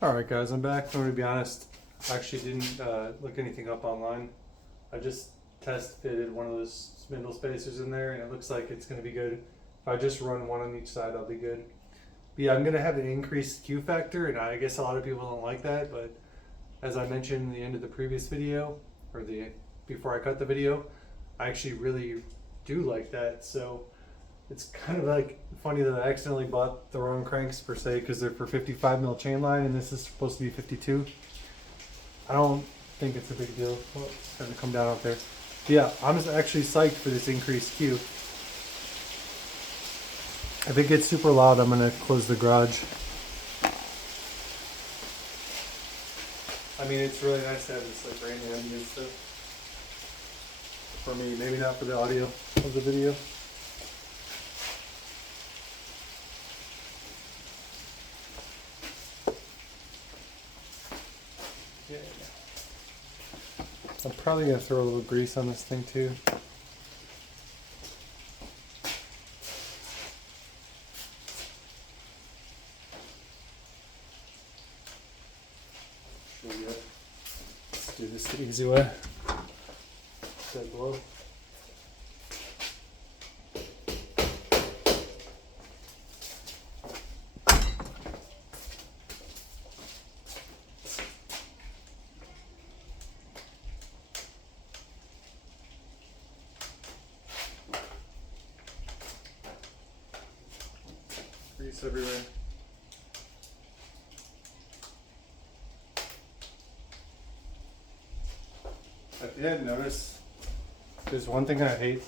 Alright guys, I'm back. I'm going to be honest, I actually didn't look anything up online. I just test fitted one of those spindle spacers in there and it looks like it's going to be good. If I just run one on each side, I'll be good. But yeah, I'm going to have an increased Q factor, and I guess a lot of people don't like that, but as I mentioned in the end of the previous video, or before I cut the video, I actually really do like that. So it's kind of like funny that I accidentally bought the wrong cranks per se, because they're for 55 mil chain line and this is supposed to be 52. I don't think it's a big deal. Well, it's starting to come down out there. But yeah, I'm actually psyched for this increased Q. If it gets super loud, I'm gonna close the garage. I mean, it's really nice to have this like rain ambient stuff. For me, maybe not for the audio of the video. Yeah. I'm probably gonna throw a little grease on this thing too. Let's do this the easy way. Dead blow. Grease everywhere. If you didn't notice, there's one thing I hate,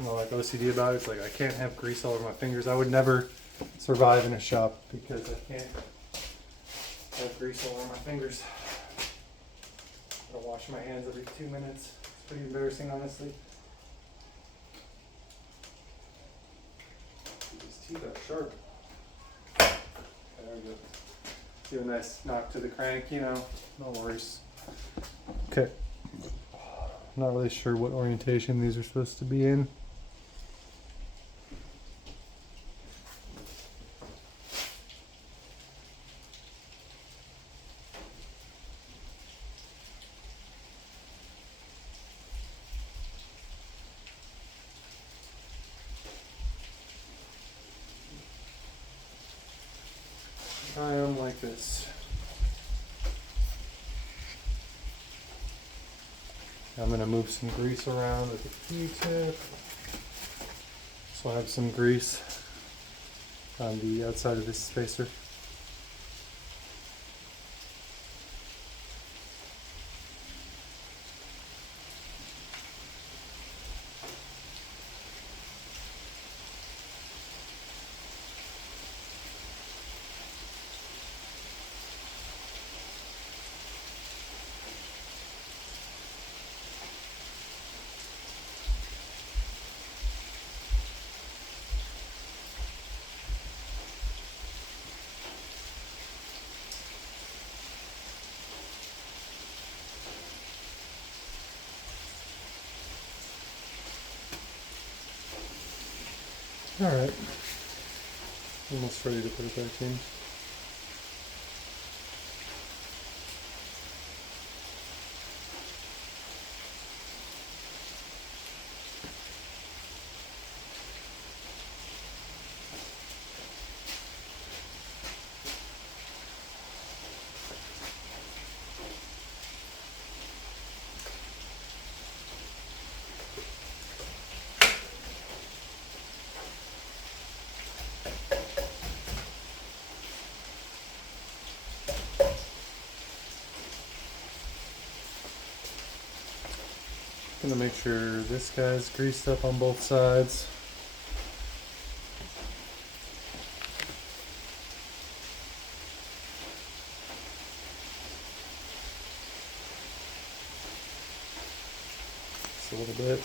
like OCD about it. It's like I can't have grease all over my fingers. I would never survive in a shop because I can't have grease all over my fingers. I gotta wash my hands every 2 minutes. It's pretty embarrassing, honestly. These teeth are sharp. There we go. Do a nice knock to the crank, you know, no worries. Okay. Not really sure what orientation these are supposed to be in. I am like this. I'm going to move some grease around with a Q-tip. So I have some grease on the outside of this spacer. Alright, almost ready to put it back in. Gonna make sure this guy's greased up on both sides. Just a little bit.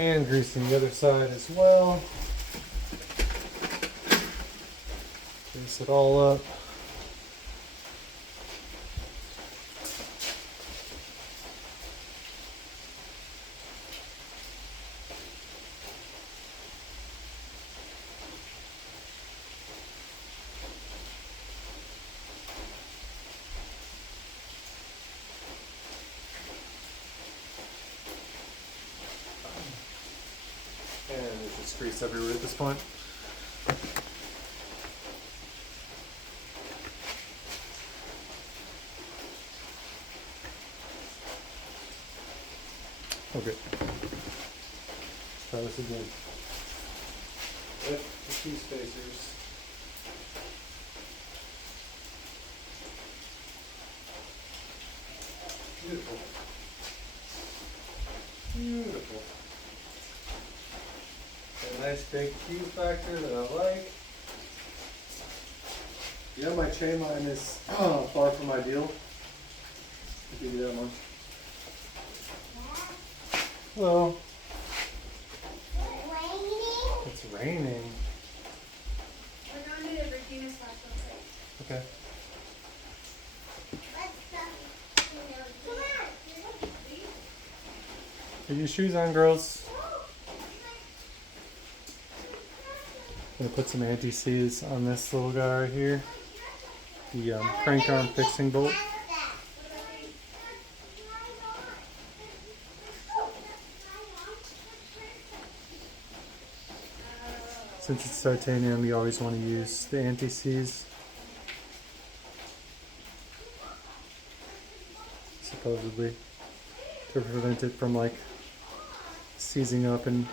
And greasing the other side as well. Grease it all up. And there's just grease everywhere at this point. Okay. Let's try this again. Lift the two spacers. Beautiful. Beautiful. A nice big Q factor that I like. Yeah, my chain line is far from ideal. I'll give you that much. Hello. It's raining. We're going to the Regina's house real quick. Okay. Get your shoes on, girls. I'm gonna put some anti-seize on this little guy right here. The crank arm fixing bolt. Since it's titanium, you always want to use the anti-seize. Supposedly, to prevent it from like seizing up and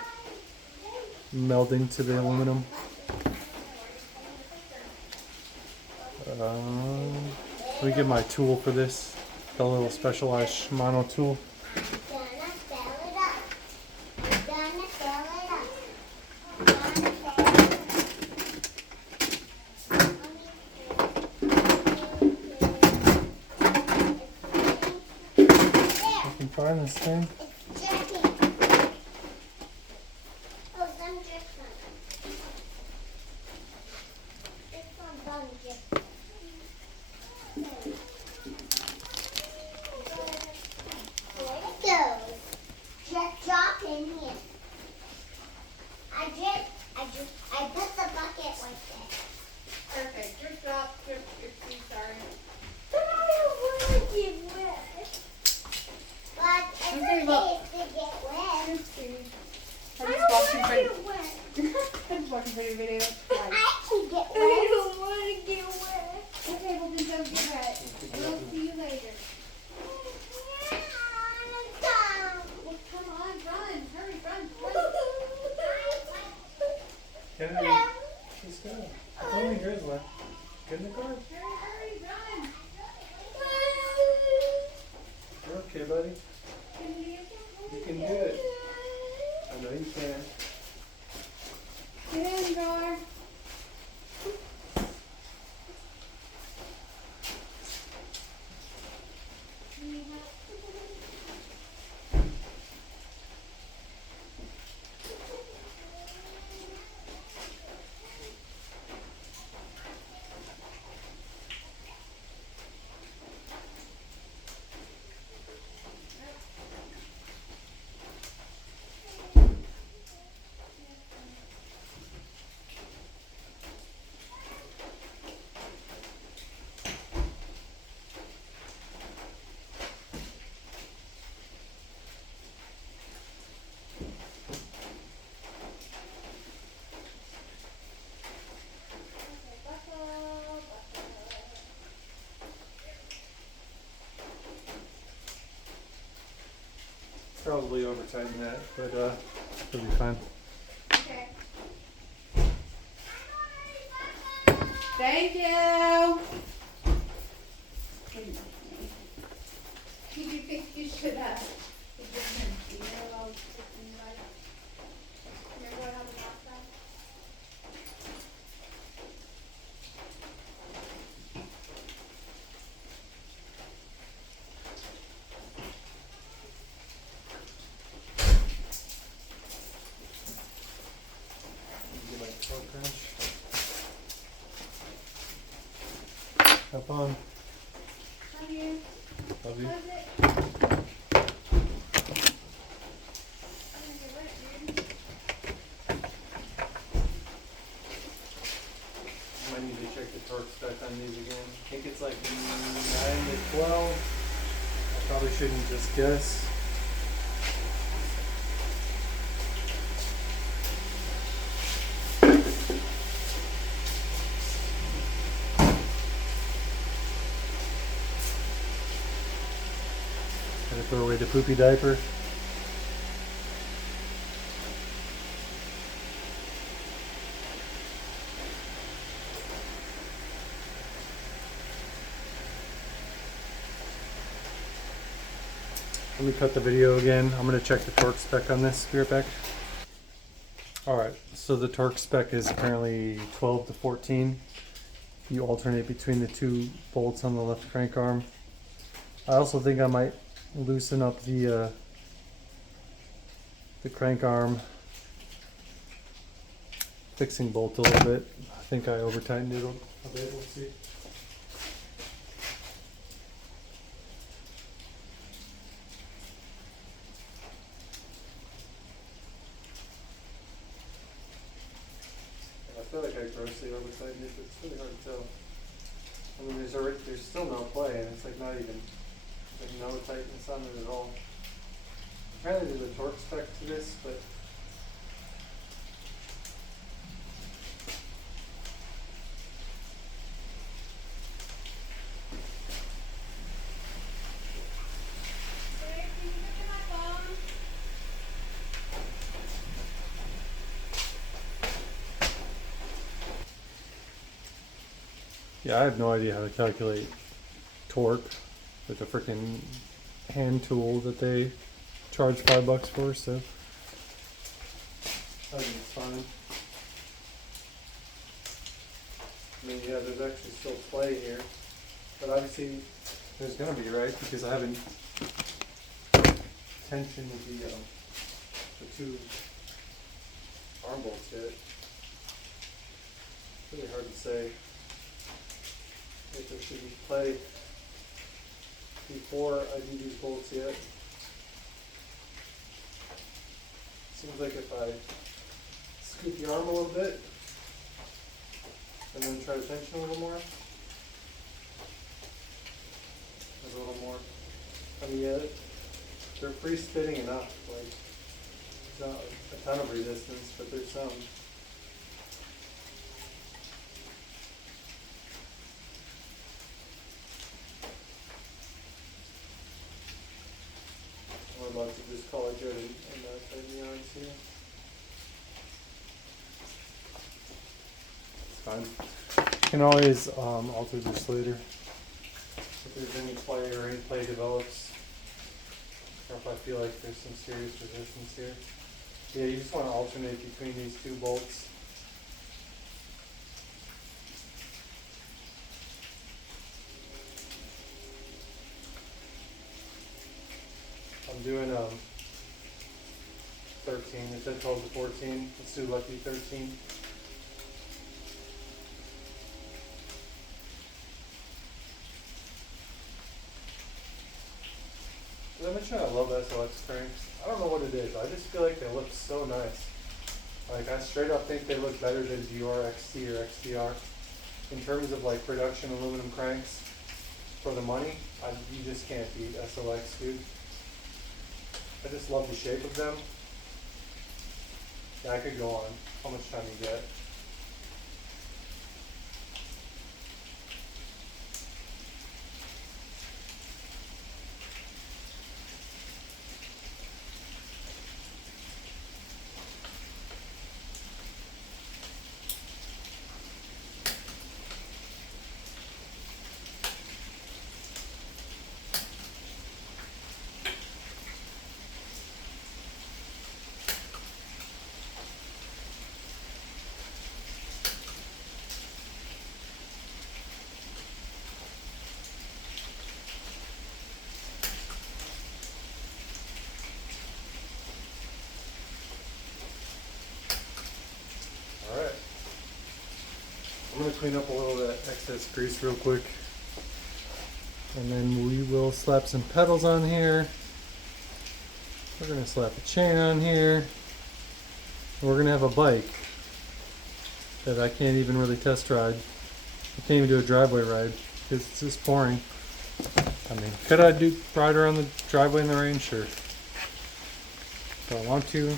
melding to the aluminum. Let me get my tool for this, the little specialized Shimano tool. I can find this thing. It's Japhy. Oh, some Japhy. It's on bun Japhy. There it goes. Just drop in here. I put the bucket like that. Perfect. Just drop your feet, sorry. But I don't want to get wet. But it's okay to get wet. I'm I just don't watching want for to get wet. I'm just watching for your video. I can get wet. I don't want to get wet. Okay, well then don't get wet. We'll see you later. Well, come on, run. Hurry, run. Kennedy, let's go. It's only yours left. Get in the car. Hurry, run. You're okay, buddy. You can do it. I know you can. Get in, Gar. Probably over tighten that, but it'll be fine. Okay. Thank you. You think you should have? Have fun. Love you. Love you. Close it. I'm gonna get wet, dude. Might need to check the torque spec on these again. I think it's like 9 to 12. I probably shouldn't just guess. Gotta throw away the poopy diaper. Let me cut the video again. I'm going to check the torque spec on this. Be right back. Alright, so the torque spec is apparently 12 to 14. You alternate between the two bolts on the left crank arm. I also think I might loosen up the crank arm fixing bolt a little bit. I think I over tightened it a bit. We'll see. I feel like I grossly over tightened it, but it's really hard to tell. I mean, there's still no play, and it's like not even like no tightness on it at all. Apparently there's a torque spec to this, but Babe, can you look at my phone? yeah, I have no idea how to calculate torque with the freaking hand tool that they charge $5 for, so I think it's fine. I mean, yeah, there's actually still play here, but obviously there's gonna be, right? Because I haven't tensioned the two arm bolts yet. It's really hard to say if there should be play before I do these bolts yet. Seems like if I scoop the arm a little bit and then try to tension a little more, there's a little more. I mean, yeah, they're free-spinning enough. Like, there's not a ton of resistance, but there's some. I'd like to just call it good and tighten the arms here. It's fine. You can always alter this later if there's any play or any play develops, or if I feel like there's some serious resistance here. Yeah, you just want to alternate between these two bolts. I'm doing 13. It said 12 to 14. Let's do lucky 13. Did I mention I love SLX cranks? I don't know what it is. I just feel like they look so nice. Like, I straight up think they look better than GRXT or XTR. In terms of like production aluminum cranks for the money, you just can't beat SLX, dude. I just love the shape of them. Yeah, I could go on. How much time you get? I'm going to clean up a little of that excess grease real quick. And then we will slap some pedals on here. We're gonna slap a chain on here. And we're gonna have a bike that I can't even really test ride. I can't even do a driveway ride because it's just pouring. I mean, could I ride around the driveway in the rain? Sure. Do I want to?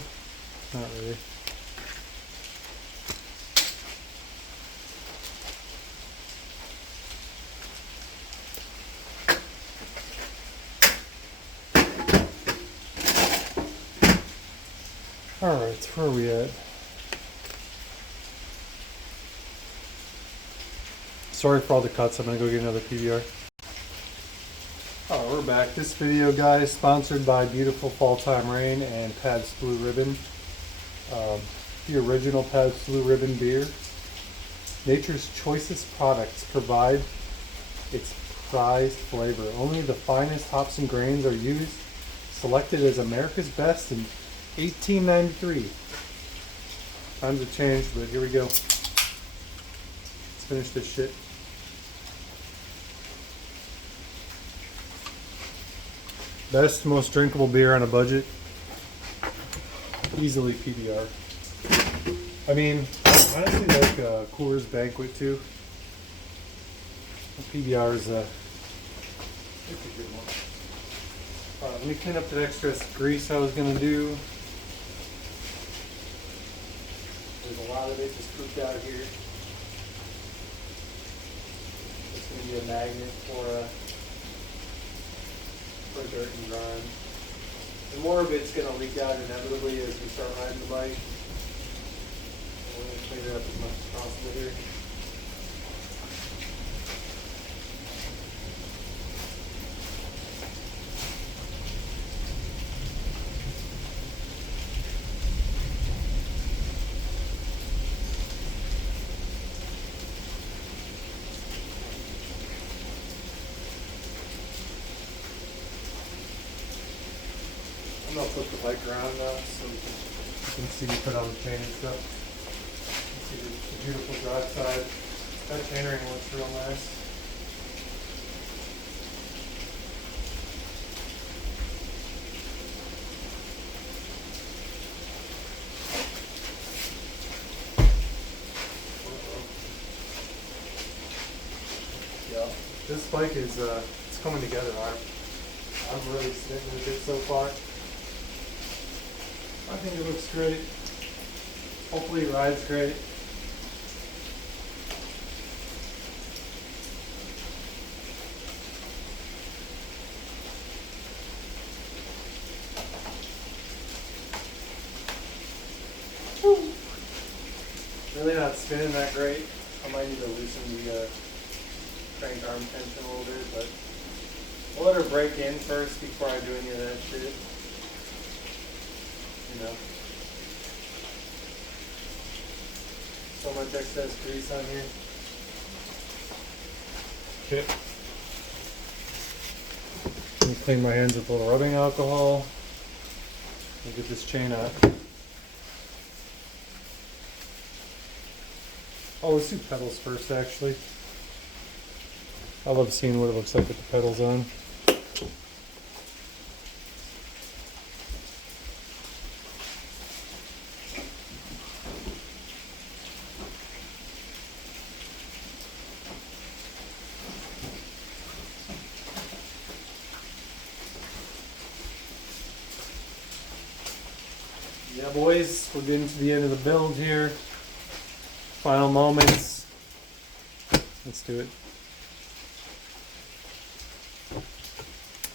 Not really. Alright, where are we at? Sorry for all the cuts, I'm gonna go get another PBR. Alright, we're back. This video, guys, sponsored by Beautiful Fall Time Rain and Pabst Blue Ribbon. The original Pabst Blue Ribbon beer. Nature's choicest products provide its prized flavor. Only the finest hops and grains are used. Selected as America's Best in 1893. Times have changed, but here we go. Let's finish this shit. Best, most drinkable beer on a budget. Easily PBR. I mean, honestly, like Coors Banquet too. PBR is a good one. Let me clean up the extra grease I was gonna do. There's a lot of it just pooped out here. It's gonna be a magnet for dirt and grime. And more of it's gonna leak out inevitably as we start riding the bike. We're gonna clean it up as much as possible here. I'm gonna flip the bike around now so you can see me put on the chain and stuff. You see the beautiful drive side. That chainring looks real nice. Yeah, this bike is it's coming together. I'm really smitten with it so far. I think it looks great. Hopefully it rides great. Really not spinning that great. I might need to loosen the crank arm tension a little bit, but I'll let her break in first before I do any of that shit. You know. So much excess grease on here. Okay. Let me clean my hands with a little rubbing alcohol. I'll get this chain out. Oh, let's do pedals first, actually. I love seeing what it looks like with the pedals on. Yeah, boys, we're getting to the end of the build here. Final moments. Let's do it.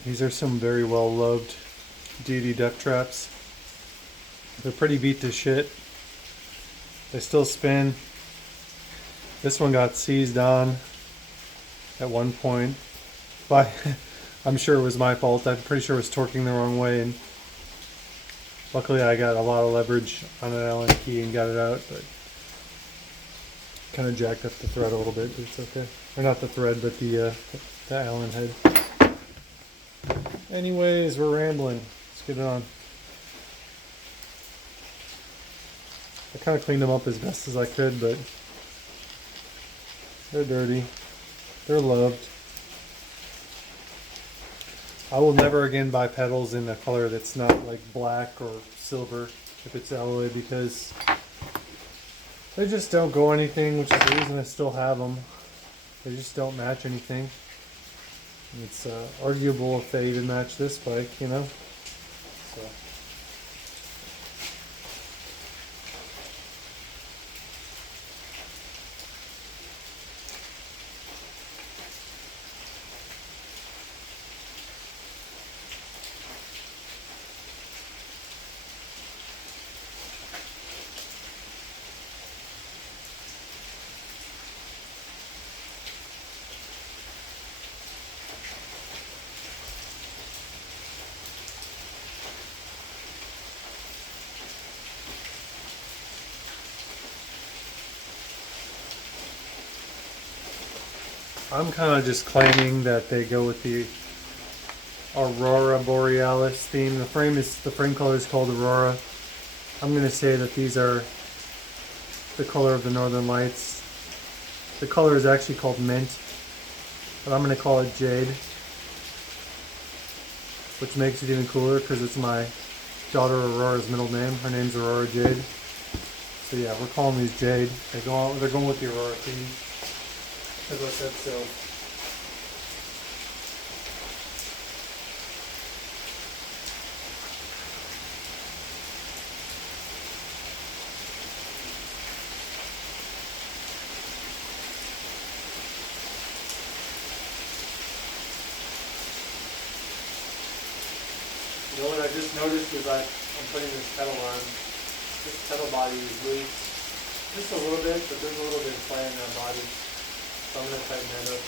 These are some very well loved deity duck traps. They're pretty beat to shit. They still spin. This one got seized on at one point. But I'm sure it was my fault. I'm pretty sure it was torquing the wrong way, and luckily I got a lot of leverage on an Allen key and got it out, but kind of jacked up the thread a little bit, but it's okay. Or not the thread, but the Allen head. Anyways, we're rambling. Let's get it on. I kind of cleaned them up as best as I could, but they're dirty. They're loved. I will never again buy pedals in a color that's not like black or silver if it's alloy, because they just don't go anything, which is the reason I still have them. They just don't match anything. It's arguable if they even match this bike, you know. So. I'm kind of just claiming that they go with the Aurora Borealis theme. The frame color is called Aurora. I'm going to say that these are the color of the Northern Lights. The color is actually called Mint, but I'm going to call it Jade, which makes it even cooler because it's my daughter Aurora's middle name. Her name's Aurora Jade. So yeah, we're calling these Jade. They're going with the Aurora theme, as I said so. You know what I just noticed is I'm putting this pedal on. This pedal body is loose. Just a little bit, but there's a little bit of play in that body. So I'm going to tighten that up.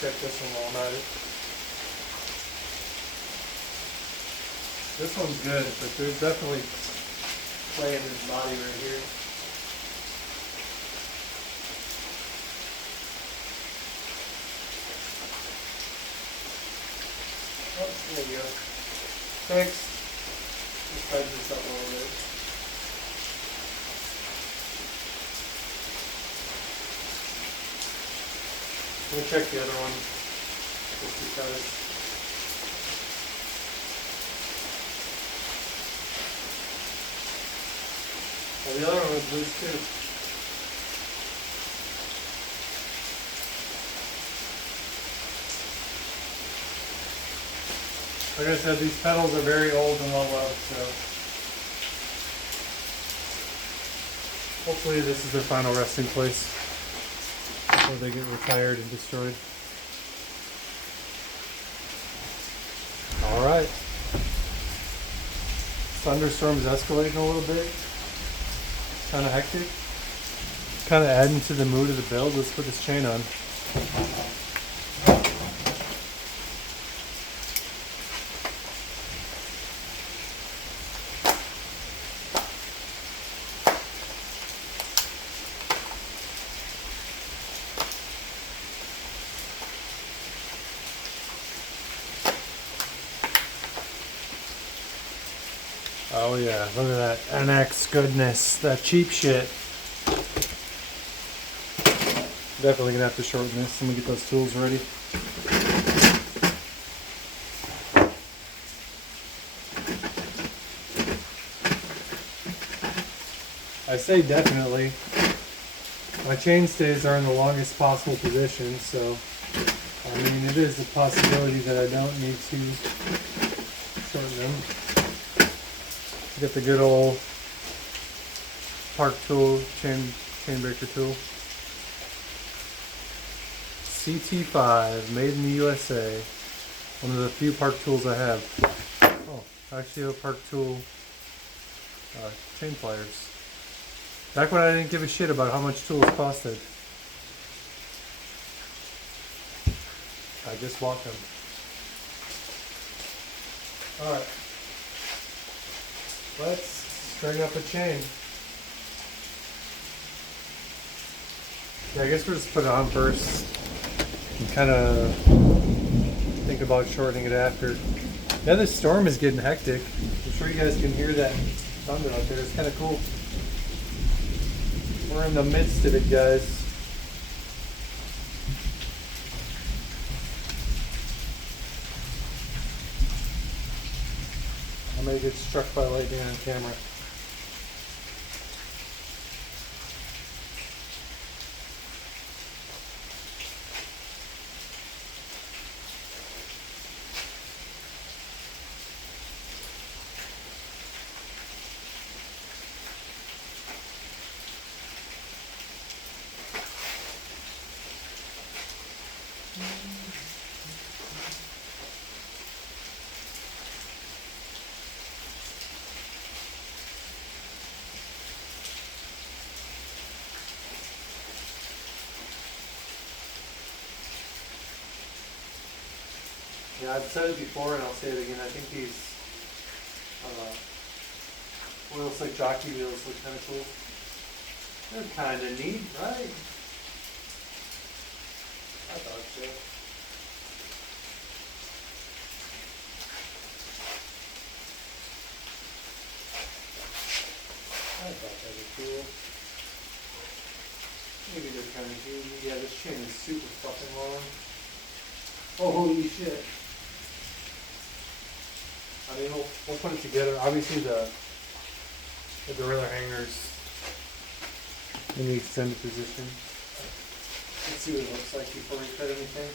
Check this one while I'm at it. This one's good, but there's definitely play in this body right here. Oh, there you go. Thanks. Just tighten this up a little bit. We'll check the other one, just because. Well, the other one was loose too. Like I said, these pedals are very old and well loved, so hopefully this is their final resting place before they get retired and destroyed. Alright. Thunderstorm's escalating a little bit. Kind of hectic. Kind of adding to the mood of the build. Let's put this chain on. Oh yeah, look at that NX goodness, that cheap shit. Definitely gonna have to shorten this. Let me get those tools ready. I say definitely. My chainstays are in the longest possible position, so I mean it is a possibility that I don't need to shorten them. Get the good old Park tool, chain breaker tool. CT5, made in the USA. One of the few Park tools I have. Oh, I actually have a Park tool chain pliers. Back when I didn't give a shit about how much tools costed. I just bought them. Alright. Let's string up a chain. Yeah, I guess we'll just put it on first and kind of think about shortening it after. Yeah, this storm is getting hectic. I'm sure you guys can hear that thunder out there. It's kind of cool. We're in the midst of it, guys. may get struck by lightning on camera. Yeah, I've said it before and I'll say it again. I think these oil slick jockey wheels look kind of cool. They're kind of neat, right? I thought so. I thought that was cool. Maybe they're kind of neat. Yeah, this chain is super fucking long. Oh, holy shit. I mean, we'll put it together. Obviously, the derailleur hangers in the extended position. Let's see what it looks like before we cut anything.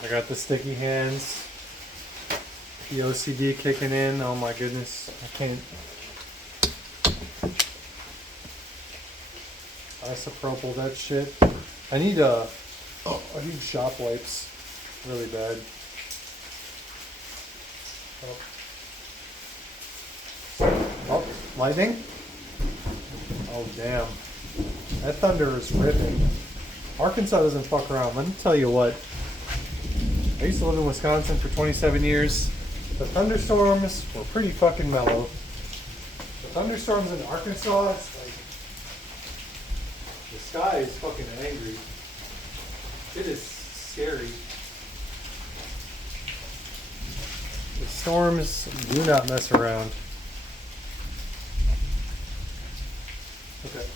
I got the sticky hands, the OCD kicking in. Oh my goodness, I can't. Isopropyl that shit. I need shop wipes really bad. Oh, lightning? Oh damn, that thunder is ripping. Arkansas doesn't fuck around. Let me tell you what. I used to live in Wisconsin for 27 years. The thunderstorms were pretty fucking mellow. The thunderstorms in Arkansas, it's like the sky is fucking angry. It is scary. The storms do not mess around. Okay.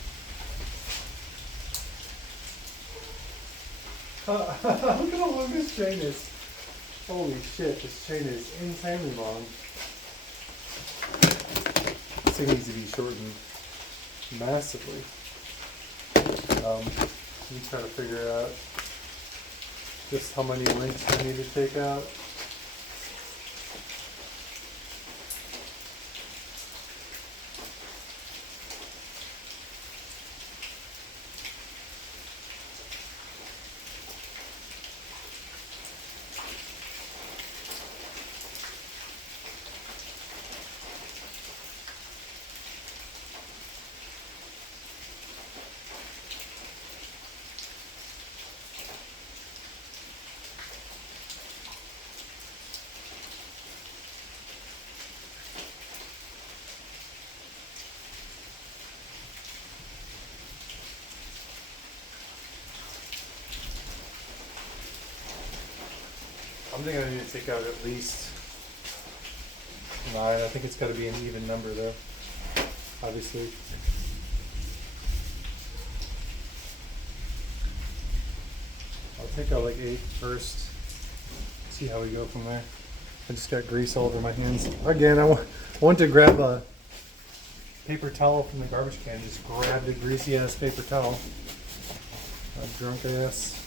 Look at how long this chain is. Holy shit, this chain is insanely long. This thing needs to be shortened massively. Let me try to figure out just how many links I need to take out. I'm thinking I need to take out at least 9. I think it's got to be an even number though, obviously. I'll take out like 8 first, see how we go from there. I just got grease all over my hands. Again, I want to grab a paper towel from the garbage can. Just grab the greasy ass paper towel. A drunk ass.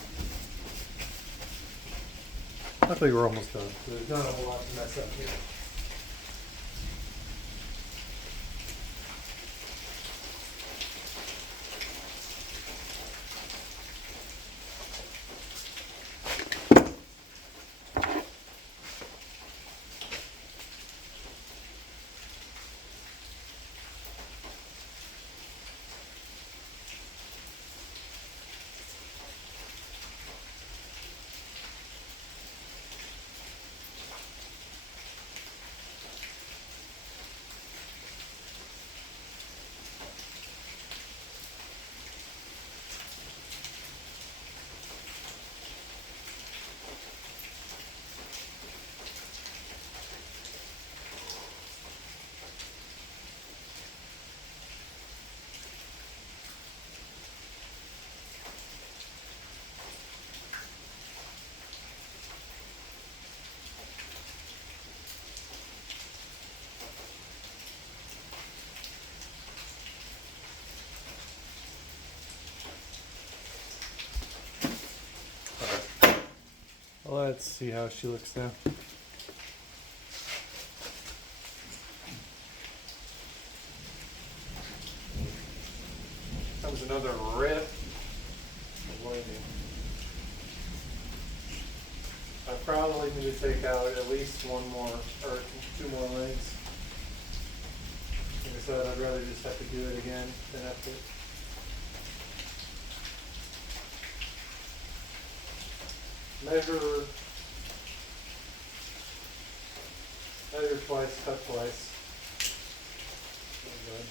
Luckily we're almost done. There's not a whole lot to mess up here. Let's see how she looks now. Comes another rip. I probably need to take out at least one more or two more legs. Like I said, I'd rather just have to do it again than have to. Measure twice, cut twice. Good.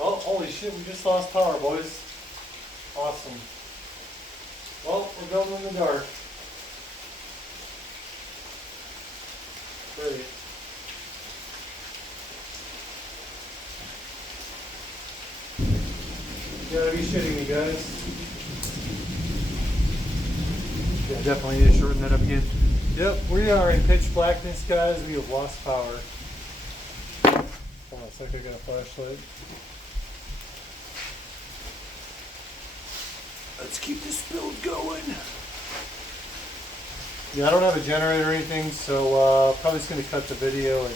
Oh, holy shit, we just lost power, boys. Awesome. Well, we're going in the dark. Great. You gotta be shitting me, guys. Yeah, definitely need to shorten that up again. Yep, we are in pitch blackness, guys. We have lost power. Hold on a sec, I got a flashlight. Let's keep this build going. Yeah, I don't have a generator or anything, so probably just going to cut the video and...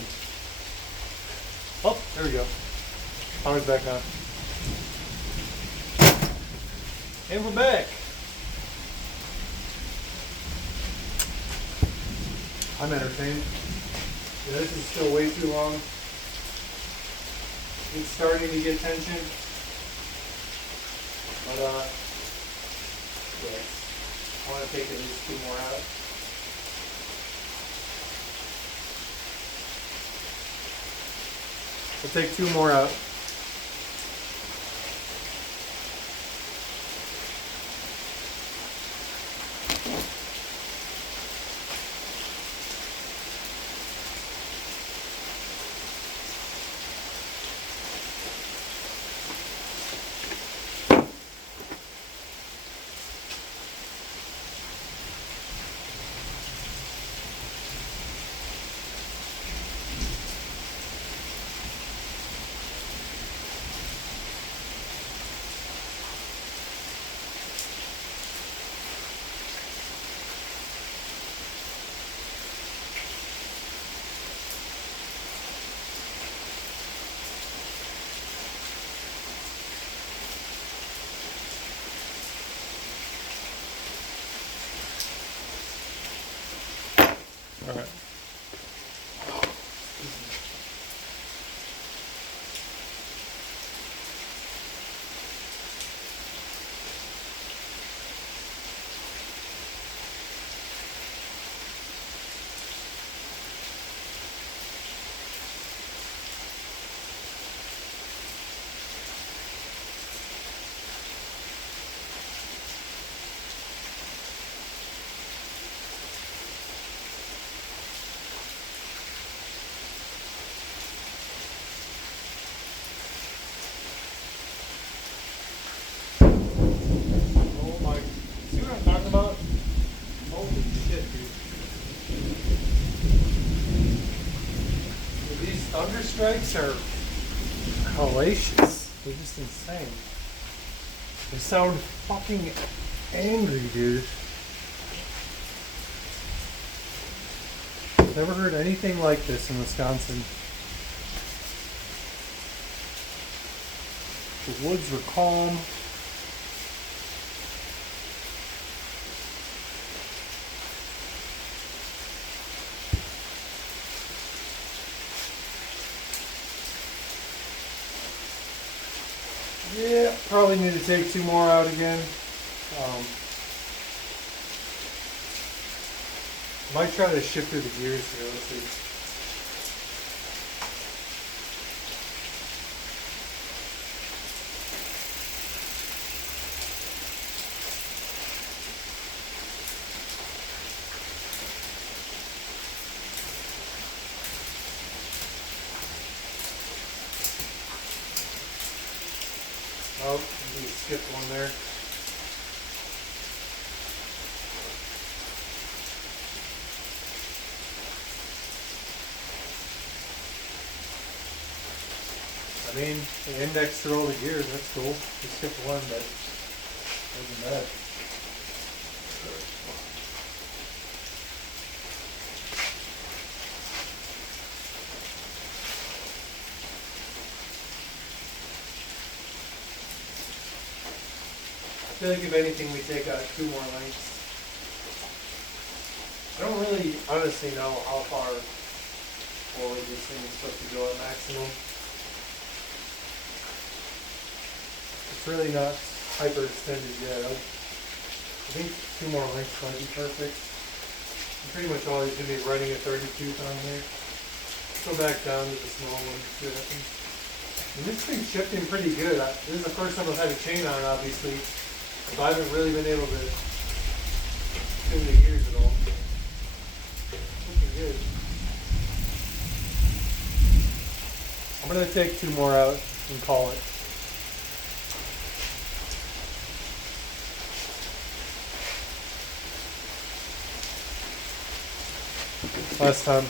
Oh, there we go. Power's back on. And we're back. I'm entertained. Yeah, this is still way too long. It's starting to get tension. But, yes. I want to take at least two more out. I'll take two more out. All right. Thunder strikes are hellacious. They're just insane. They sound fucking angry, dude. Never heard anything like this in Wisconsin. The woods were calm. Yeah, probably need to take two more out again. Might try to shift through the gears here. Let's see. Oh, we skipped one there. I mean, they indexed through all the gears, that's cool. We skipped one, but wasn't bad. I feel like if anything, we take out 2 more lengths. I don't really honestly know how far forward this thing is supposed to go at maximum. It's really not hyper extended yet. I think 2 more lengths might be perfect. I'm pretty much always going to be running a 32 on here. Go back down to the small one, see what happens. And this thing's shifting pretty good. This is the first time I've had a chain on, obviously. So I haven't really been able to tune the gears at all. Looking good. I'm going to take 2 more out and call it. Last time.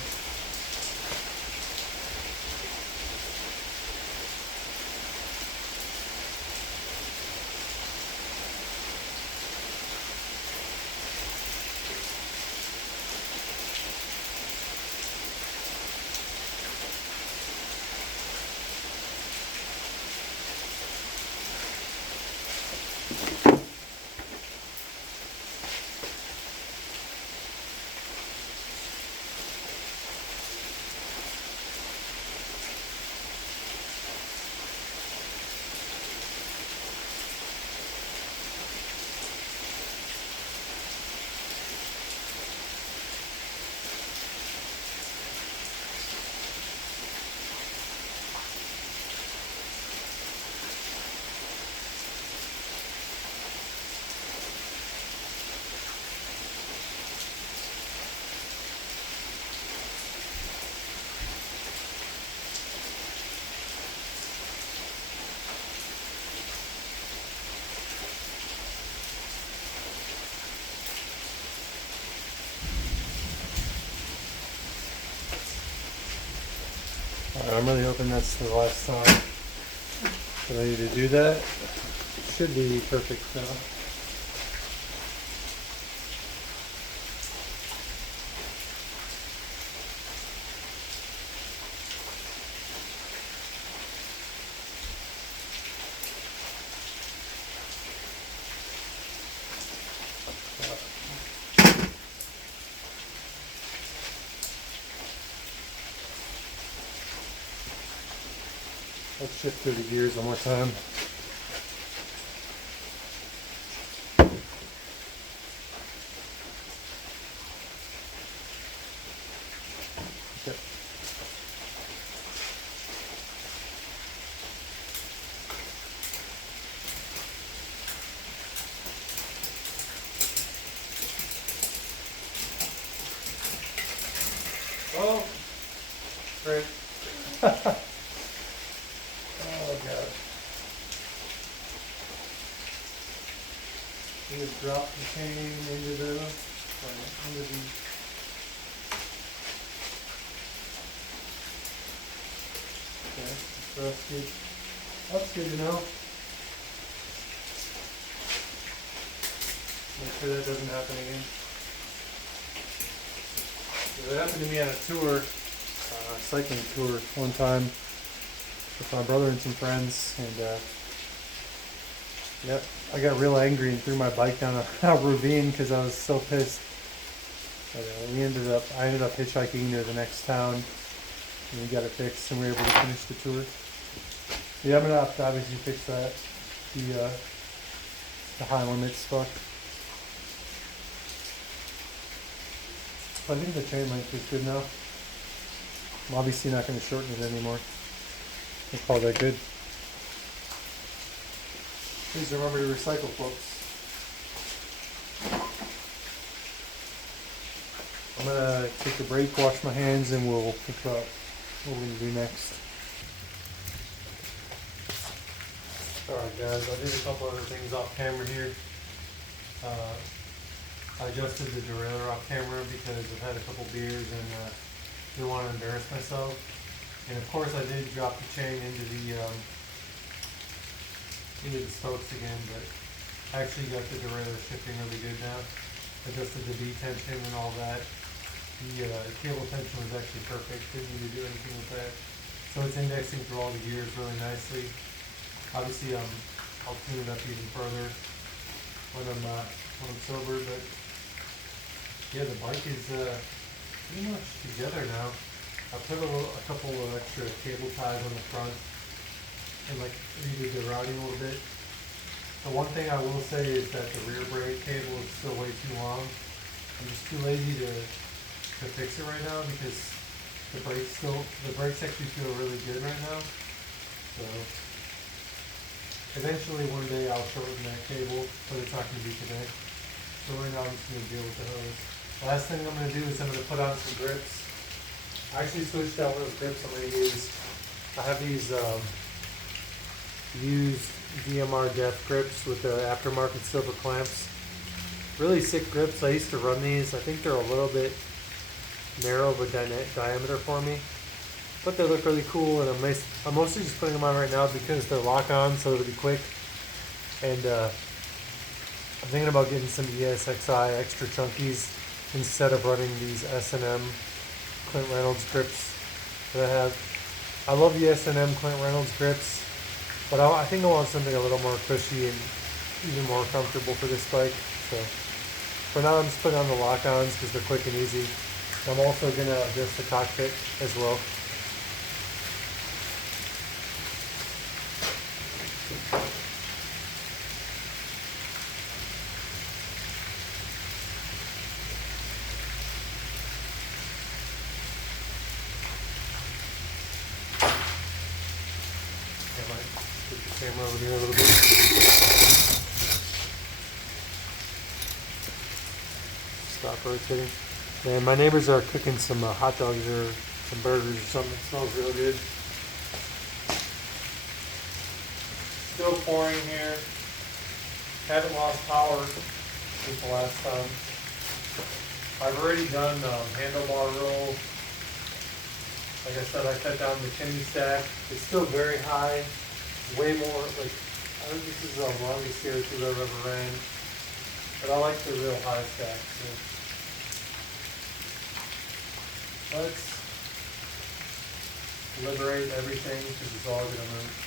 I'm really hoping that's the last time that I need to do that. Should be perfect now. Let's shift through the gears one more time. Okay. Oh, great. Oh god. You just drop the chain into the okay, so that's good. That's good to know. Make sure that doesn't happen again. It happened to me on a tour, cycling tour one time with my brother and some friends, and yep, I got real angry and threw my bike down a ravine because I was so pissed. But I ended up hitchhiking to the next town, and we got it fixed, and we were able to finish the tour. Yeah, I'm gonna have to obviously fix that. The high limits fuck. I think the chain length is good now. I'm obviously not going to shorten it anymore. I'll call that good. Please remember to recycle, folks. I'm going to take a break, wash my hands, and we'll pick up what we're going to do next. Alright guys, I did a couple other things off camera here. I adjusted the derailleur off camera because I've had a couple beers and didn't want to embarrass myself. And of course I did drop the chain into the spokes again, but I actually got the derailleur shifting really good now. Adjusted the V tension and all that. The cable tension was actually perfect, didn't need to do anything with that. So it's indexing through all the gears really nicely. Obviously I'll tune it up even further when I'm sober, but yeah, the bike is pretty much together now. I put a couple of extra cable ties on the front and like redid the routing a little bit. The one thing I will say is that the rear brake cable is still way too long. I'm just too lazy to fix it right now because the brakes actually feel really good right now. So eventually one day I'll shorten that cable, but it's not going to be today. So right now I'm just going to deal with the hose. Last thing I'm going to do is I'm going to put on some grips. I actually switched out one of the grips I'm going to use. I have these used DMR Def grips with the aftermarket silver clamps. Really sick grips. I used to run these. I think they're a little bit narrow of a diameter for me, but they look really cool, and I'm mostly just putting them on right now because they're lock-on, so it'll be quick. And I'm thinking about getting some ESXi extra chunkies instead of running these S&M Clint Reynolds grips that I have. I love the S&M Clint Reynolds grips, but I think I want something a little more cushy and even more comfortable for this bike. So for now I'm just putting on the lock-ons because they're quick and easy. I'm also going to adjust the cockpit as well. I might put the camera over here a little bit. Stop rotating. Man, my neighbors are cooking some hot dogs or some burgers or something. It smells real good. Still pouring here. Haven't lost power since the last time. I've already done handlebar roll. Like I said, I cut down the chimney stack. It's still very high. Way more, like, I think this is the longest series I've ever ran. But I like the real high stack. So let's liberate everything because it's all going to move.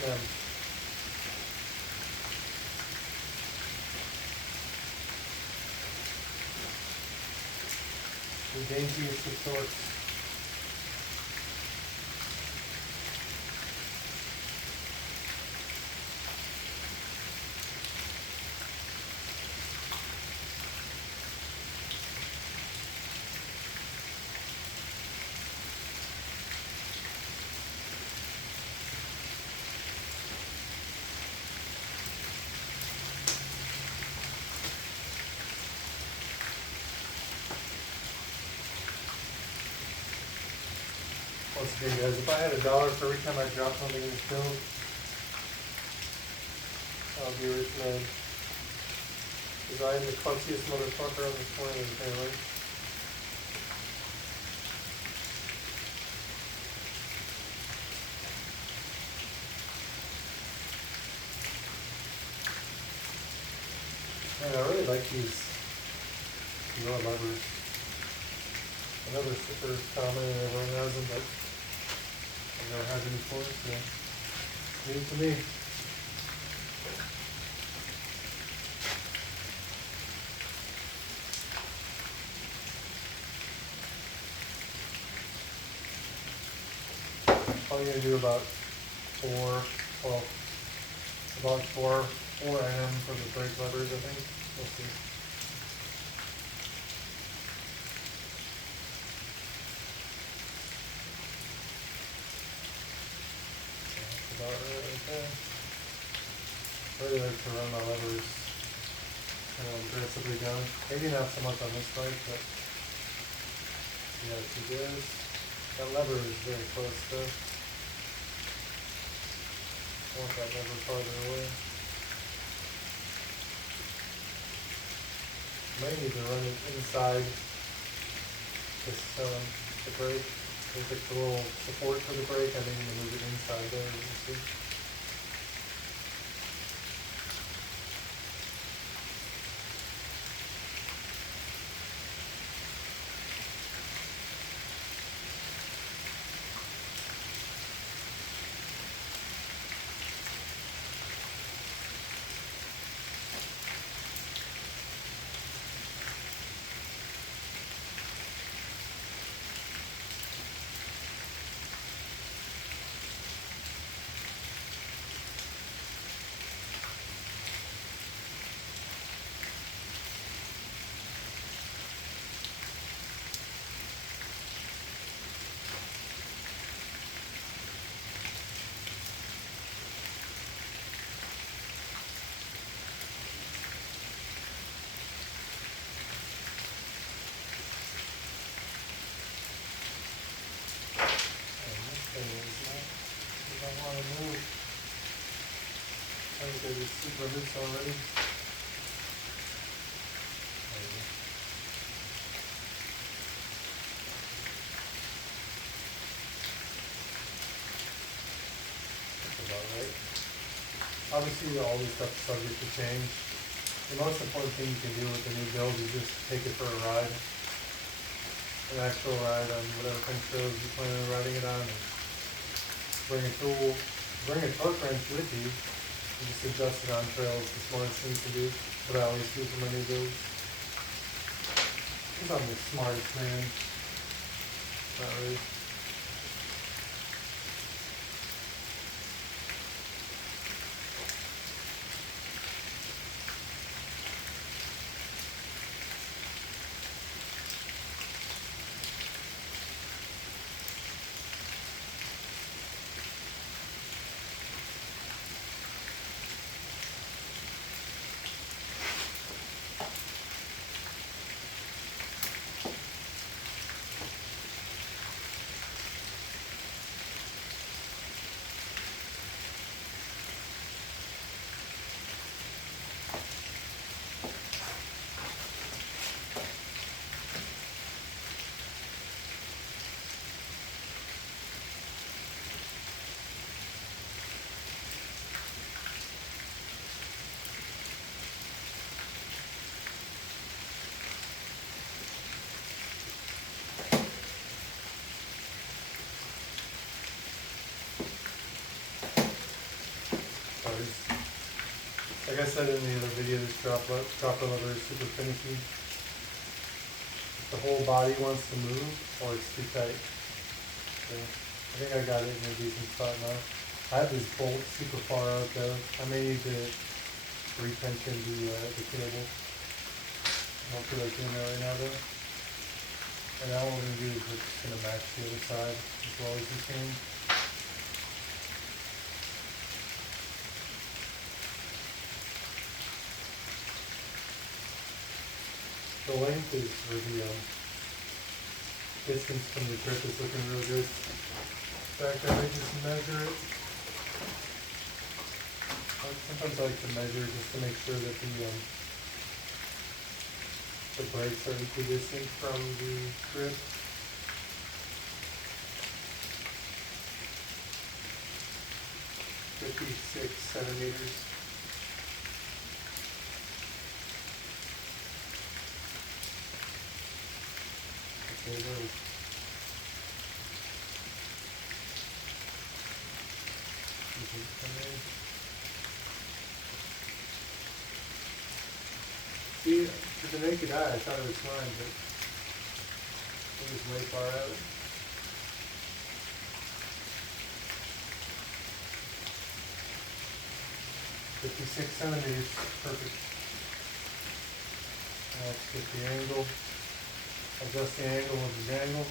them. The daintiest of sorts. Once again, guys, if I had $1 for every time I drop something in this build, I'll be a rich man. Because I am the clumsiest motherfucker on this planet, apparently. Man, I really like these lower levers. I know they're super common and everyone has them, but I've never had them before, so it's new to me. Probably gonna do about four Nm for the brake levers, I think. We'll see. That's about right there. I really like to run my levers aggressively down. Maybe not so much on this bike, but yeah, see this. That lever is very close though. I want that lever farther away. Might need to run it inside this the brake. There's like the little support for the brake. I think I'm gonna move it inside there, you see. I think they're just super loose already. That's about right. Obviously, all this stuff is subject to change. The most important thing you can do with the new build is just take it for a ride. An actual ride on whatever kind of trails you plan on riding it on. And bring a tool, bring a torque wrench with you. And just adjust it on trails, the smartest thing to do. What I always do for my new builds. Because I'm the smartest man. Not really. Like I said in the other video, this dropper lever is super finicky. If the whole body wants to move, or it's too tight. So I think I got it in a decent spot now. I have this bolt super far out though. I may need to retension the cable. I don't feel like doing that right now though. And now what we're going to do is we're just going to match the other side as well as we can. The length is, or the distance from the grip is looking real good. In fact, I might just measure it. Sometimes I like to measure just to make sure that the brakes are equidistant from the grip. $56 centimeters. Okay, well. See, with the naked eye, I thought it was fine, but it was way far out. $56 centimeters, perfect. Now let's get the angle, adjust the angle of the dangle.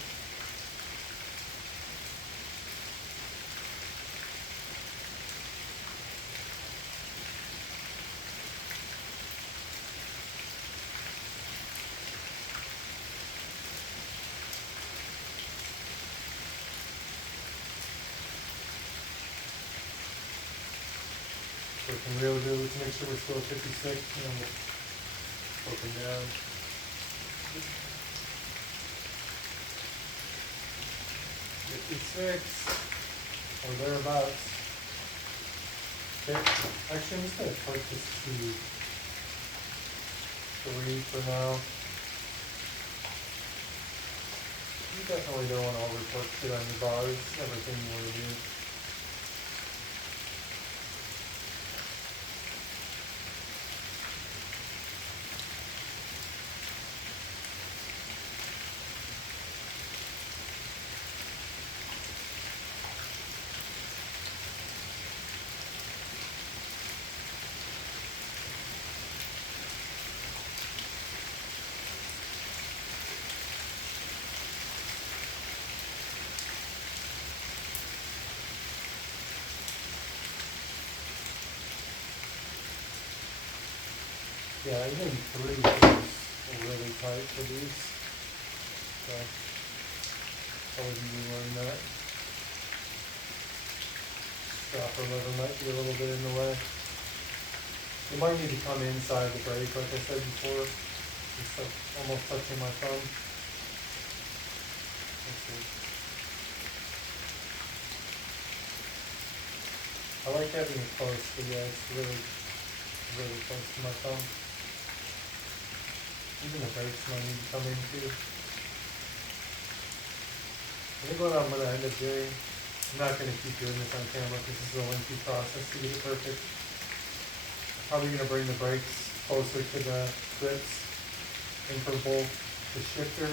Working real good, let's make sure we're still at 56, and then we'll open down. 56, or thereabouts. Okay, actually I'm just going to torque this to 3 for now. You definitely don't want to over torque shit on your bars, never a thing you want to do. Yeah, even 3 is really tight for these. So I wouldn't be wearing that. Dropper lever might be a little bit in the way. You might need to come inside the brake, like I said before. It's like almost touching my thumb. Let's see. I like having it close, but yeah, it's really close to my thumb. Even the brakes might need to come in too. I think what I'm going to end up doing, I'm not going to keep doing this on camera because this is a lengthy process to get it perfect. I'm probably going to bring the brakes closer to the grips, and for both the shifter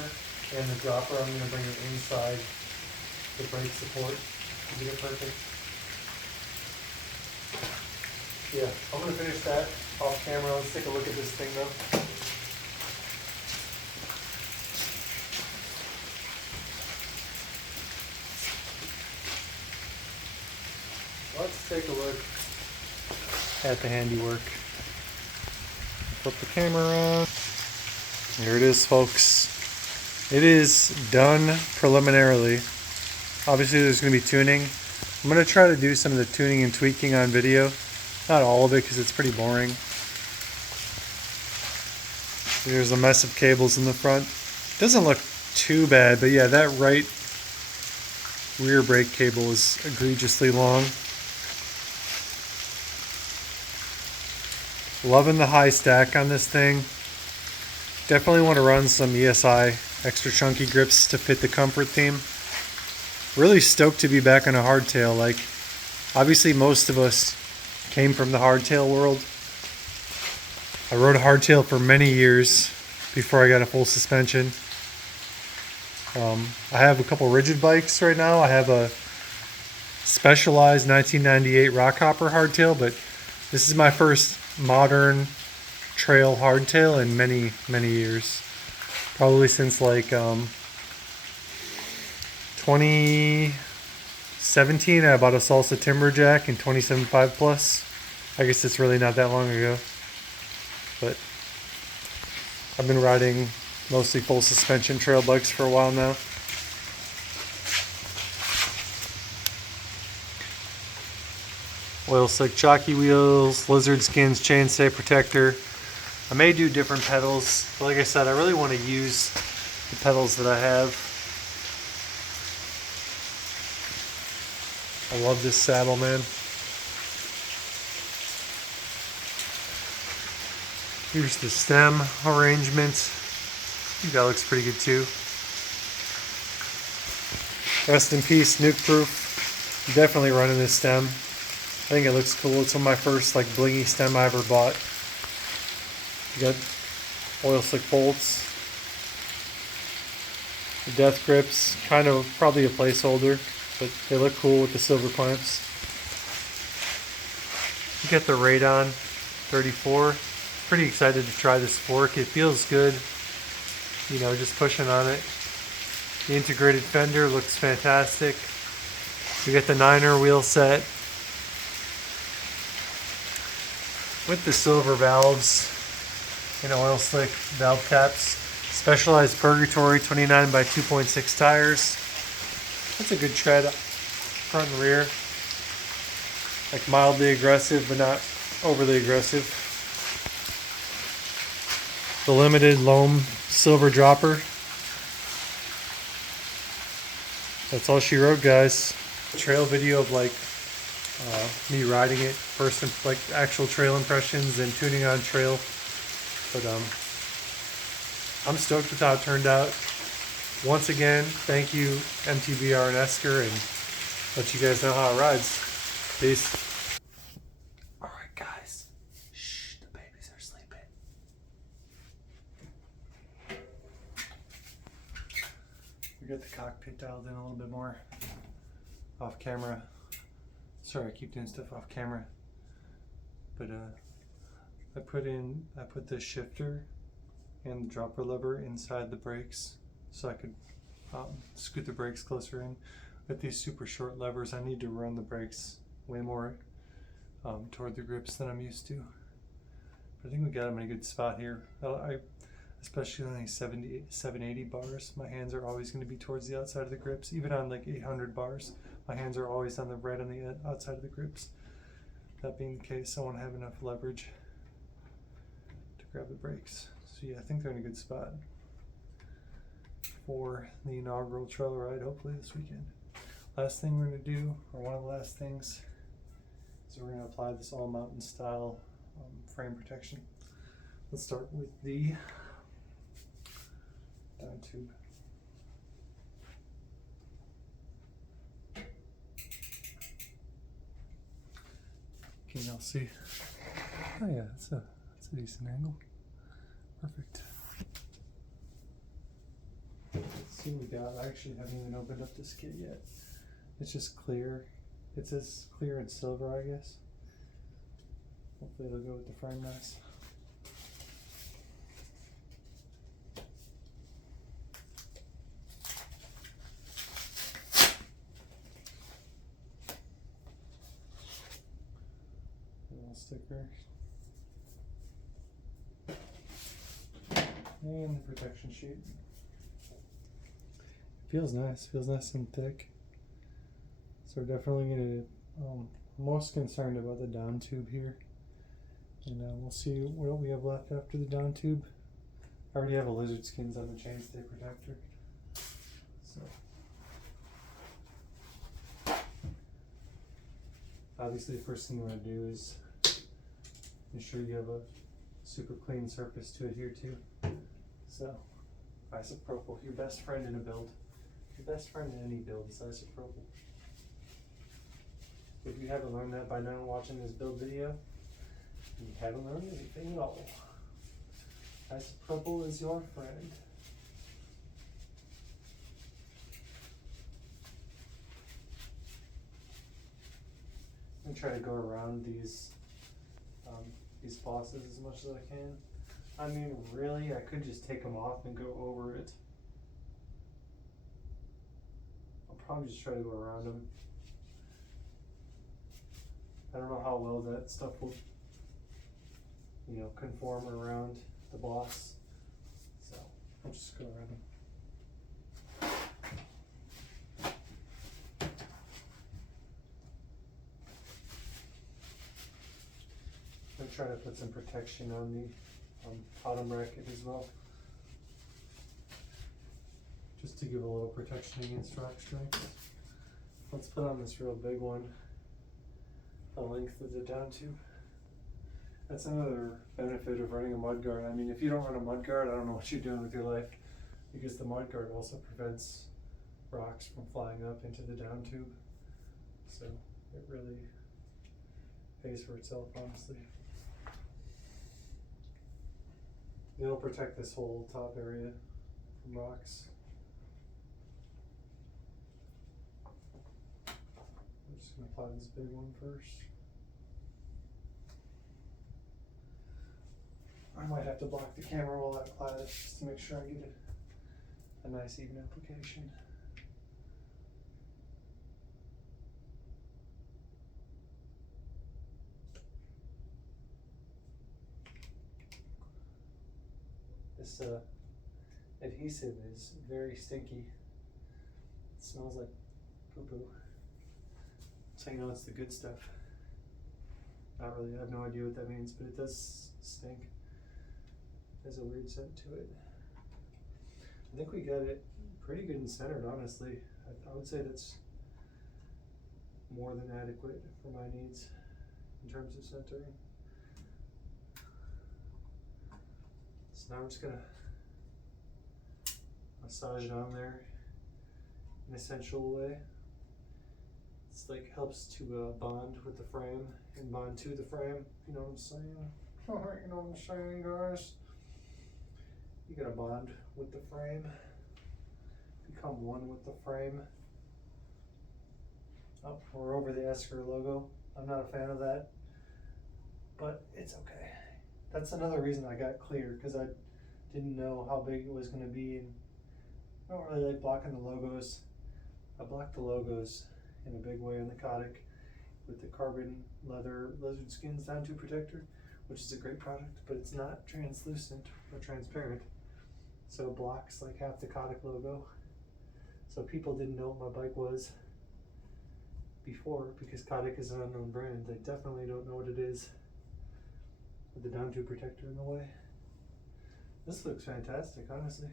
and the dropper, I'm going to bring it inside the brake support to get it perfect. Yeah, I'm going to finish that off camera. Let's take a look at this thing though. Let's take a look at the handiwork. Flip the camera around. Here it is, folks. It is done preliminarily. Obviously there's going to be tuning. I'm going to try to do some of the tuning and tweaking on video. Not all of it because it's pretty boring. There's a mess of cables in the front. Doesn't look too bad, but yeah, that right rear brake cable is egregiously long. Loving the high stack on this thing. Definitely want to run some ESI extra chunky grips to fit the comfort theme. Really stoked to be back on a hardtail. Like, obviously most of us came from the hardtail world. I rode a hardtail for many years before I got a full suspension. I have a couple rigid bikes right now. I have a Specialized 1998 Rockhopper hardtail, but this is my first modern trail hardtail in many, many years. Probably since like 2017, I bought a Salsa Timberjack in 27.5 plus. I guess it's really not that long ago. But I've been riding mostly full suspension trail bikes for a while now. Oil slick jockey wheels, lizard skins, chainstay protector. I may do different pedals, but like I said, I really want to use the pedals that I have. I love this saddle, man. Here's the stem arrangement. I think that looks pretty good too. Rest in peace, Nuke Proof. Definitely running this stem. I think it looks cool. It's one of my first like blingy stem I ever bought. You got oil slick bolts. The death grips, kind of probably a placeholder, but they look cool with the silver clamps. You got the Radon 34. Pretty excited to try this fork. It feels good, you know, just pushing on it. The integrated fender looks fantastic. We got the Niner wheel set with the silver valves and oil slick valve caps. Specialized Purgatory 29 by 2.6 tires. That's a good tread, front and rear. Like mildly aggressive, but not overly aggressive. The limited loam silver dropper. That's all she wrote, guys. Trail video of like me riding it first, like actual trail impressions and tuning on trail. But I'm stoked with how it turned out. Once again, thank you MTBR and Esker, and let you guys know how it rides. Peace. All right, guys. Shh, the babies are sleeping. We got the cockpit dialed in a little bit more. Off camera. Sorry, I keep doing stuff off camera. But I put the shifter and the dropper lever inside the brakes so I could scoot the brakes closer in. With these super short levers, I need to run the brakes way more toward the grips than I'm used to. But I think we got them in a good spot here. Especially on these 780 bars, my hands are always going to be towards the outside of the grips. Even on like 800 bars, my hands are always on the right on the outside of the grips. That being the case, I want to have enough leverage to grab the brakes. So yeah, I think they're in a good spot for the inaugural trail ride, hopefully this weekend. Last thing we're going to do, or one of the last things, is we're going to apply this all mountain style frame protection. Let's start with the down tube. Can y'all see? Oh yeah, that's a decent angle. Perfect. Let's see what we got. I actually haven't even opened up this kit yet. It's just clear. It says clear and silver, I guess. Hopefully it'll go with the frame nice. Sticker and the protection sheet. Feels nice and thick. So we're definitely gonna most concerned about the down tube here, and we'll see what we have left after the down tube. I already have a lizard skins on the chainstay protector, so obviously the first thing you want to do is make sure you have a super clean surface to adhere to. So, isopropyl, your best friend in a build. Your best friend in any build is isopropyl. If you haven't learned that by now watching this build video, you haven't learned anything at all. As purple as your friend. I'm gonna try to go around these bosses as much as I can. I mean, really, I could just take them off and go over it. I'll probably just try to go around them. I don't know how well that stuff will, you know, conform around the boss. So I'll just go around them. I'm trying to put some protection on the bottom bracket as well. Just to give a little protection against rock strikes. Let's put on this real big one. The length of the down tube. That's another benefit of running a mud guard. I mean, if you don't run a mud guard, I don't know what you're doing with your life, because the mud guard also prevents rocks from flying up into the down tube. So it really pays for itself, honestly. It'll protect this whole top area from rocks. I'm just gonna apply this big one first. I might have to block the camera while I apply this just to make sure I get a nice even application. This adhesive is very stinky. It smells like poo-poo. So you know it's the good stuff. Not really, I have no idea what that means, but it does stink. There's a weird scent to it. I think we got it pretty good and centered, honestly. I would say that's more than adequate for my needs in terms of centering. So now I'm just gonna massage it on there in an essential way. It's like helps to bond with the frame and bond to the frame. You know what I'm saying? You know what I'm saying, guys? You gotta bond with the frame. Become one with the frame. Oh, we're over the Esker logo. I'm not a fan of that, but it's okay. That's another reason I got clear, because I didn't know how big it was going to be, and I don't really like blocking the logos. I blocked the logos in a big way on the Kodak with the carbon leather lizard skins down tube protector, which is a great product, but it's not translucent or transparent, so it blocks like half the Kodak logo. So people didn't know what my bike was before, because Kodak is an unknown brand. They definitely don't know what it is with the down tube protector in the way. This looks fantastic, honestly.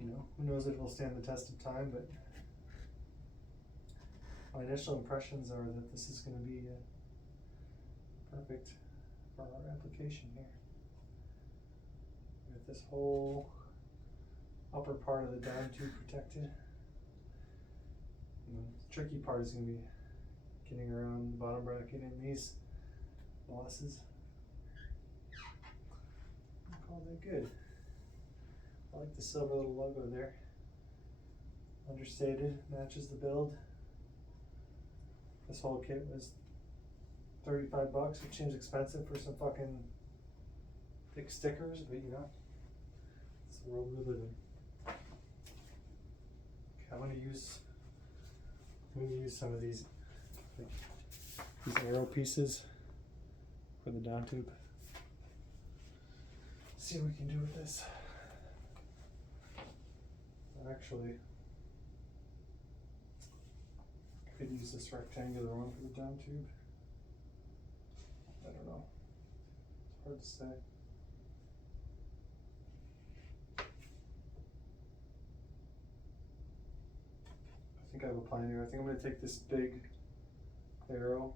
You know, who knows if it will stand the test of time, but my initial impressions are that this is going to be perfect for our application here. With this whole upper part of the down tube protected. And the tricky part is going to be getting around the bottom bracket in these bosses. I call that good. I like the silver little logo there. Understated, matches the build. This whole kit was $35, which seems expensive for some fucking thick stickers, but you know, it's the world we live in. Okay, I'm gonna use some of these, like, these arrow pieces for the down tube. See what we can do with this. Actually, I could use this rectangular one for the down tube. I don't know. It's hard to say. I think I have a plan here. I think I'm going to take this big arrow.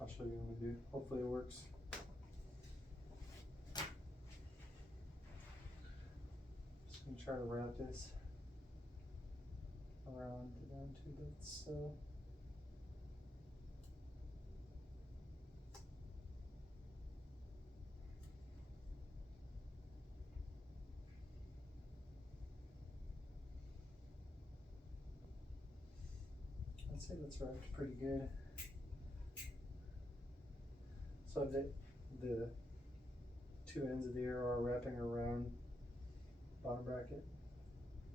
I'll show you what I'm going to do. Hopefully it works. Just going to try to wrap this around the down tube. That's I'd say that's wrapped pretty good. So the two ends of the arrow are wrapping around bottom bracket,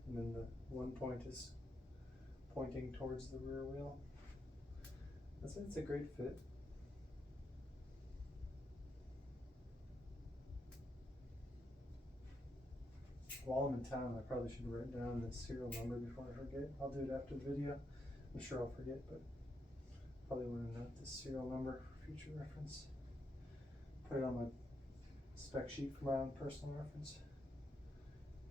and then the one point is pointing towards the rear wheel. I'd say it's a great fit. While I'm in town, I probably should write down the serial number before I forget. I'll do it after the video. I'm sure I'll forget, but probably want to note the serial number for future reference. Put it on my spec sheet for my own personal reference,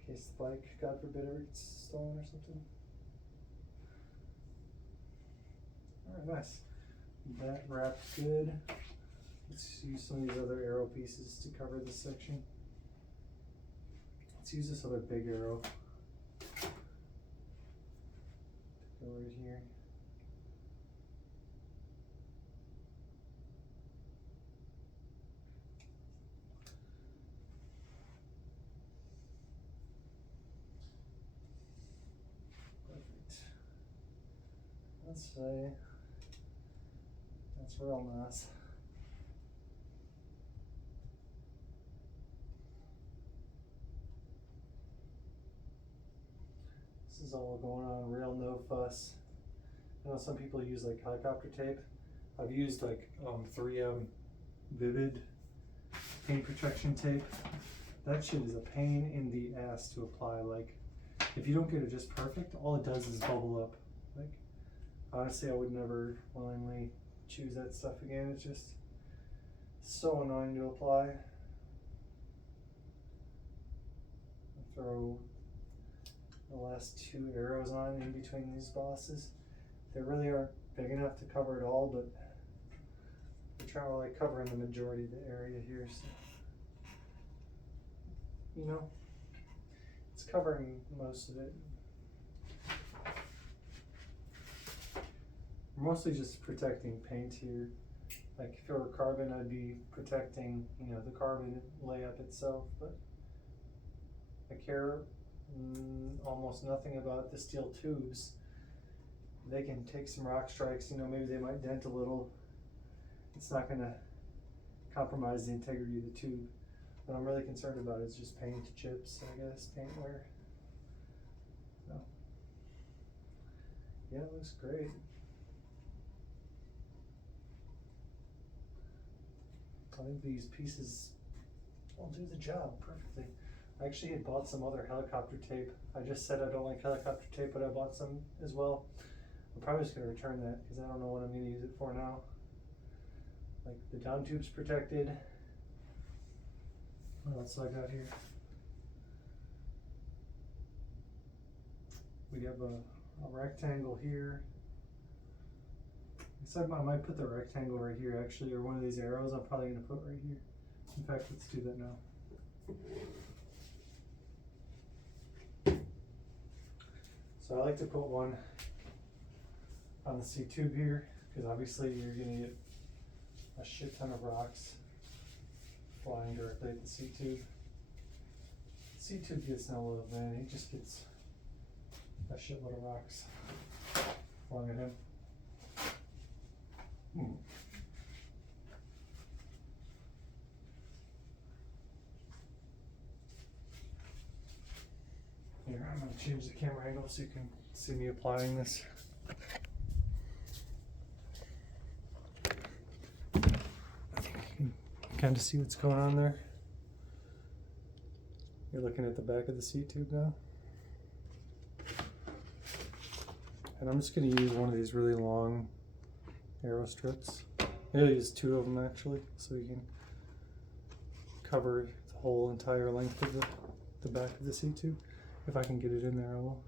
in case the bike, God forbid, ever gets stolen or something. Alright, nice. That wrapped good. Let's use some of these other arrow pieces to cover this section. Let's use this other big arrow to go right here. Perfect. Let's say that's real nice. This is all going on real no fuss. I know some people use like helicopter tape. I've used like 3M Vivid paint protection tape. That shit is a pain in the ass to apply. Like, if you don't get it just perfect, all it does is bubble up. Like, honestly, I would never willingly choose that stuff again. It's just so annoying to apply. Throw the last two arrows on in between these bosses. They really aren't big enough to cover it all, but we're trying to like cover in the majority of the area here, so you know, it's covering most of it. We're mostly just protecting paint here. Like if it were carbon, I'd be protecting, you know, the carbon layup itself, but I care almost nothing about the steel tubes. They can take some rock strikes, you know, maybe they might dent a little. It's not gonna compromise the integrity of the tube. What I'm really concerned about is just paint chips, I guess, paint wear. So, yeah, it looks great. I think these pieces will do the job perfectly. I actually had bought some other helicopter tape. I just said I don't like helicopter tape, but I bought some as well. I'm probably just gonna return that because I don't know what I'm gonna use it for now. Like the down tube's protected. What else do I got here? We have a rectangle here. I said I might put the rectangle right here actually, or one of these arrows I'm probably gonna put right here. In fact, let's do that now. So I like to put one on the seat tube here, because obviously you're gonna get a shit ton of rocks flying directly at the seat tube. The seat tube gets no love, man. He just gets a shitload of rocks flying at him. Here, I'm gonna change the camera angle so you can see me applying this. I think you can kind of see what's going on there. You're looking at the back of the seat tube now. And I'm just gonna use one of these really long arrow strips. I'll use two of them actually, so you can cover the whole entire length of the back of the seat tube. If I can get it in there, I will.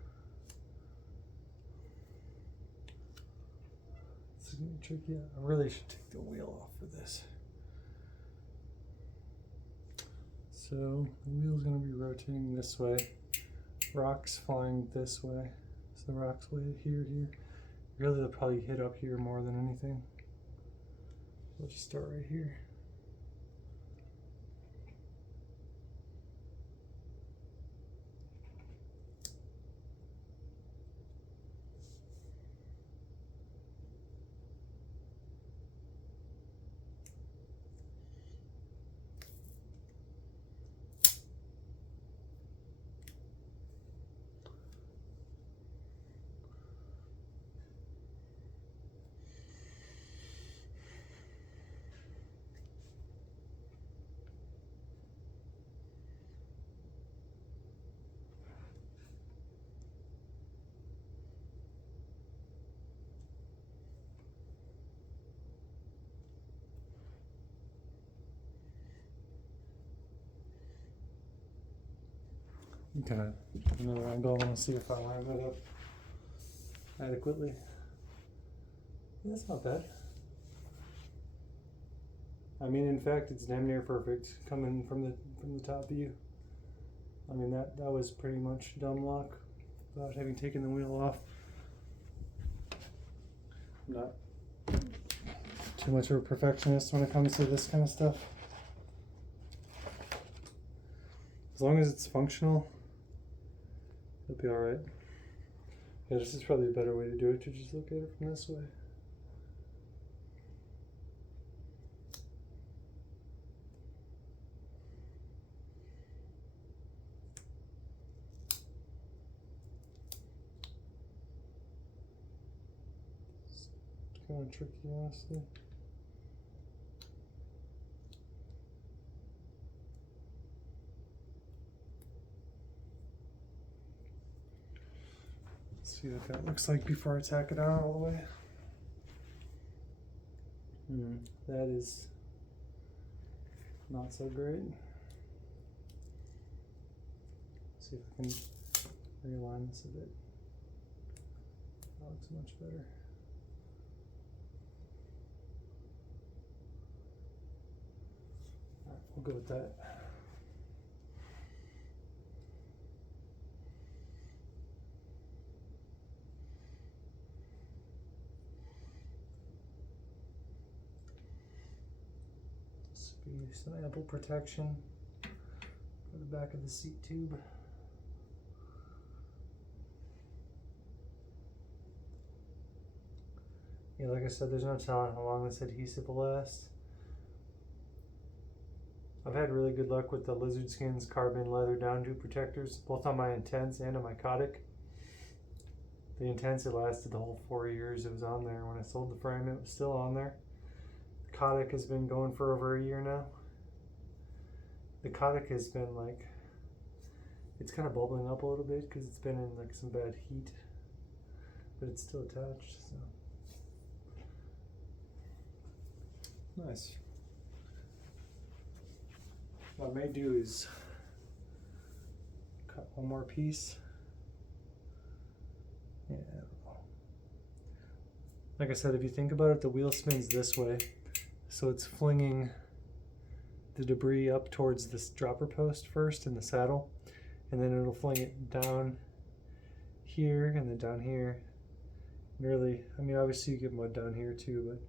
This is gonna be tricky. I really should take the wheel off for this. So the wheel's gonna be rotating this way. Rocks flying this way. So the rocks will hit here, here. Really, they'll probably hit up here more than anything. We'll just start right here. kind of another angle. I want to see if I line that up adequately. Yeah, that's not bad. I mean, in fact, it's damn near perfect coming from the top view. I mean, that was pretty much dumb luck without having taken the wheel off. I'm not too much of a perfectionist when it comes to this kind of stuff. As long as it's functional, it'll be alright. Yeah, this is probably a better way to do it, to just look at it from this way. It's kind of tricky, honestly. See what that looks like before I tack it on all the way. That is not so great. See if I can realign this a bit. That looks much better. Alright, we'll go with that. Some ample protection for the back of the seat tube. Yeah, like I said, there's no telling how long this adhesive will last. I've had really good luck with the Lizard Skins carbon leather down tube protectors, both on my Intense and on my Kodak. The Intense, it lasted the whole 4 years it was on there. When I sold the frame, it was still on there. The Kodak has been going for over a year now. The Kodak has been like, it's kind of bubbling up a little bit because it's been in like some bad heat, but it's still attached, so. Nice. What I may do is cut one more piece. Yeah. Like I said, if you think about it, the wheel spins this way, so it's flinging the debris up towards this dropper post first in the saddle, and then it'll fling it down here and then down here. And really, I mean, obviously you get mud down here too, but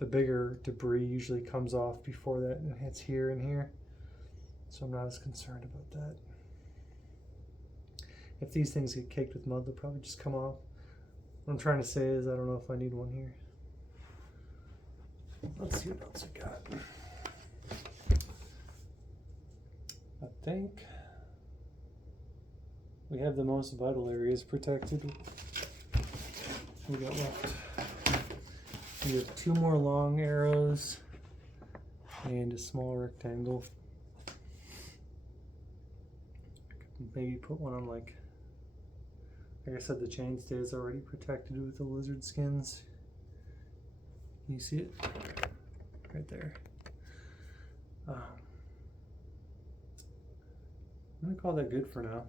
the bigger debris usually comes off before that and hits here and here. So I'm not as concerned about that. If these things get caked with mud, they'll probably just come off. What I'm trying to say is I don't know if I need one here. Let's see what else I got. I think we have the most vital areas protected. We got left. We have 2 more long arrows and a small rectangle. Maybe put one on like I said, the chainstay is already protected with the lizard skins. Can you see it? Right there. I'm gonna call that good for now.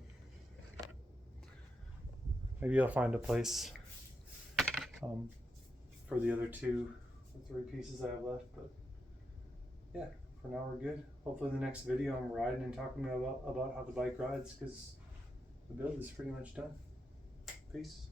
Maybe I'll find a place for the other 2 or 3 pieces I have left, but yeah, for now we're good. Hopefully the next video I'm riding and talking about how the bike rides, because the build is pretty much done. Peace.